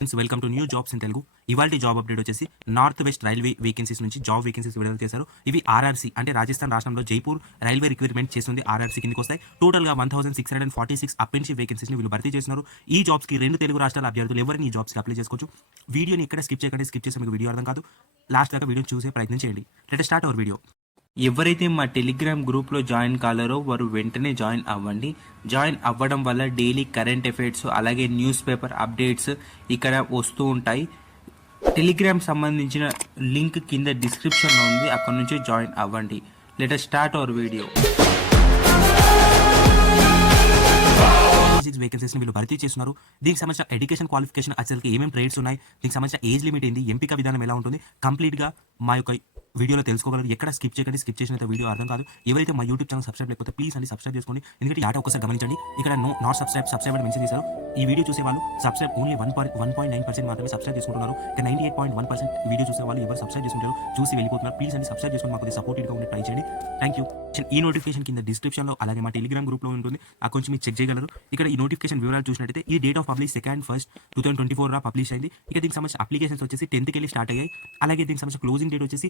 Welcome to new jobs in Telugu. ఇవాల్టి job update వచ్చేసి north west railway vacancies నుంచి job vacancies విడుదల చేశారు. ఇవి ఆర్ఆర్సీ అంటే రాజస్థాన్ రాష్ట్రంలో జైపూర్ రైల్వే రిక్రూట్మెంట్ చేస్తుంది. ఆర్ఆర్సీ కిందకి వస్తాయి. టోటల్గా 1646 అప్రెంటిస్షిప్ వేకెన్సీస్ని వీళ్ళు భర్తీ చేస్తున్నారు. ఈ జాబ్స్కి 2 తెలుగు రాష్ట్రాల అభ్యర్థులు ఎవరిని ఈ జాబ్స్కి అప్లై చేసుకోవచ్చు. వీడియోని ఇక్కడ స్కిప్ చేయకండి. స్కిప్ చేస్తే మీకు వీడియో అర్థం కాదు. లాస్ట్ దాకా వీడియో చూసే ప్రయత్నం చేయండి. Let start our video. ఎవరైతే మా టెలిగ్రామ్ గ్రూప్లో జాయిన్ కాలేరో వారు వెంటనే జాయిన్ అవ్వండి. జాయిన్ అవ్వడం వల్ల డైలీ కరెంట్ అఫైర్స్ అలాగే న్యూస్ పేపర్ అప్డేట్స్ ఇక్కడ వస్తూ ఉంటాయి. టెలిగ్రామ్ సంబంధించిన లింక్ కింద డిస్క్రిప్షన్లో ఉంది, అక్కడ నుంచి జాయిన్ అవ్వండి. Let us start our video. Vacancies వీళ్ళు భర్తీ చేస్తున్నారు. దీనికి సంబంధించిన ఎడ్యుకేషన్ క్వాలిఫికేషన్ అసలు ఏమేమి ట్రేడ్స్ ఉన్నాయి, దీనికి సంబంధించిన ఏజ్ లిమిట్ ఏంది, ఎంపిక విధానం ఎలా ఉంటుంది, కంప్లీట్గా మా యొక్క వీడియోలో తెలుసుకోగలరు. ఎక్కడ స్కిప్ చేయకండి. స్కిప్ చేసిన వీడియో అర్థం కాదు. ఎవరైతే మా యూట్యూబ్ ఛానల్ సబ్స్క్రైబ్ లేకపోతే ప్లీజ్ అండి సబ్స్క్రైబ్ చేసుకోండి. ఎందుకంటే ఆట ఒకసారి గమనించండి, ఇక్కడ నాట్ సబ్స్క్రైబ్ అని మెన్షన్ చేశారు. ఈ వీడియో చూసే వాళ్ళు సబ్స్క్రైబ్ ఓన్లీ 1.9% మాత్రమే సబ్స్క్రైబ్ చేసుకుంటున్నారు. 98.1% వీడియో చూసే వాళ్ళు ఎవరు సబ్స్క్రైబ్ చేసుకుంటారు, చూసి వెళ్ళిపోతున్నారు. ప్లీజ్ అండి సబ్స్క్రైబ్ చేసుకుని మాకు సపోర్టివ్గా ఉండి ట్రై చేయండి. Thank you. ఈ నోటిఫికేషన్ కింద డిస్క్రిప్షన్లో అలాగే మా టెలిగ్రామ్ గ్రూప్లో ఉంటుంది, ఆ కొంచెం మీరు చెక్ చేయగలరు. ఇక్కడ ఈ నోటిఫికేషన్ వివరాలు చూసినట్టయితే ఈ date of publish 2nd 1st 2024 publish అయింది. ఇక దీనికి సంబంధించిన అప్లికేషన్స్ వచ్చేసి 10th వెళ్ళి స్టార్ట్ అయ్యాయి. అలాగే దీనికి సంబంధించిన క్లోజింగ్ డేట్ వచ్చేసి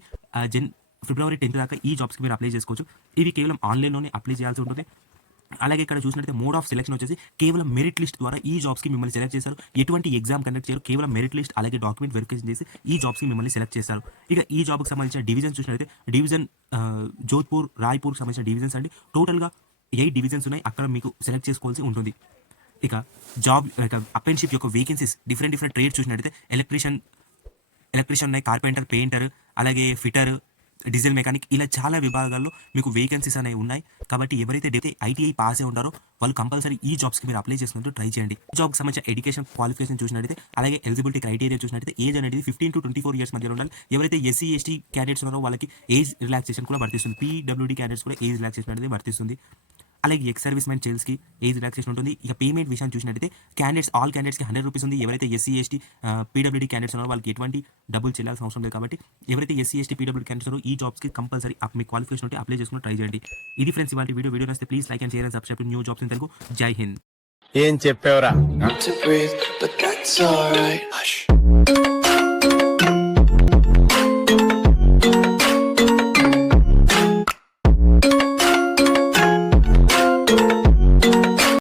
ఫిబ్రవరి 10th దాకా ఈ జాబ్స్కి మీరు అప్లై చేసుకోవచ్చు. ఇవి కేవలం ఆన్లైన్లోనే అప్లై చేయాల్సి ఉంటుంది. అలాగే ఇక్కడ చూసినట్లయితే మోడ్ ఆఫ్ సెలెక్షన్ వచ్చేసి కేవలం మెరిట్ లిస్ట్ ద్వారా ఈ జాబ్స్కి మిమ్మల్ని సెలెక్ట్ చేశారు. ఎటువంటి ఎగ్జామ్ కండక్ట్ చేయరు, కేవలం మెరిట్ లిస్ట్ అలాగే డాక్యుమెంట్ వెరిఫికేషన్ చేసి ఈ జాబ్స్కి మిమ్మల్ని సెలెక్ట్ చేస్తారు. ఇక ఈ జాబ్కి సంబంధించిన డివిజన్ చూసినట్లయితే డివిజన్ జోధ్పూర్, రాయ్పూర్ సంబంధించిన డివిజన్స్ అండి. టోటల్గా 8 డివిజన్స్ ఉన్నాయి, అక్కడ మీకు సెలెక్ట్ చేసుకోవాల్సి ఉంటుంది. ఇక అప్రెంటిస్షిప్ యొక్క వేకెన్సీస్ డిఫరెంట్ ట్రేడ్స్ చూసినట్టయితే ఎలక్ట్రీషియన్ ఉన్నాయి, కార్పెంటర్, పెయింటర్, అలాగే ఫిటర్, డీజిల్ మెకానిక్, ఇలా చాలా విభాగాల్లో మీకు వేకెన్సీస్ అనేవి ఉన్నాయి. కాబట్టి ఎవరైతే ఐటీఐ పాస్ అయి ఉంటారో వాళ్ళు కంపల్సరీ ఈ జాబ్స్కి మీరు అప్లై చేసుకుంటూ ట్రై చేయండి. జాబ్కి సంబంధించిన ఎడ్యుకేషన్ క్వాలిఫికేషన్ చూసినట్టయితే అలాగే ఎలిజిబిలిటీ క్రైటీరియా చూసినట్టయితే ఏజ్ అనేది 15 to 24 ఇయర్స్ మధ్యలో ఉండాలి. ఎవరైతే ఎస్సీ ఎస్టీ క్యాండిడేట్స్ ఉన్నారో వాళ్ళకి ఏజ్ రిలాక్సేషన్ కూడా వర్తిస్తుంది. పీడబ్ల్యూడీ క్యాండిడేట్స్ కూడా ఏజ్ రిలాక్సేషన్ అనేది వర్తిస్తుంది. అలాగే ఎక్స్ సర్వీస్ మెన్ చిల్స్కి ఏజ్ రిలాక్సేషన్ ఉంటుంది. ఇక పేమెంట్ విషయం చూసినట్టయితే ఆల్ క్యాండిడేట్స్కి 100 రూపీస్ ఉంది. ఎవరైతే ఎస్సీ ఎస్టీ పీడబ్ల్యూడీ క్యాండిడేట్స్ ఉన్నారో వాళ్ళకి ఎటువంటి డబ్బులు చెల్లాల్సిన అవసరం లేదు. కాబట్టి ఎవరైతే ఎస్సీ ఎస్టీ పీడబ్ల్యూడీ క్యాండిడేట్స్ ఉన్నారో ఈ జాబ్స్కి కంపల్సరీ మీ క్వాలిఫికేషన్ ఉంటే అప్లై చేసుకుని ట్రై చేయండి. ఇది ఫ్రెండ్స్ ఇవాళ వీడియో నచ్చితే please like and share and subscribe to new jobs in Telugu. జై హింద్. ఏం చెప్పావురా?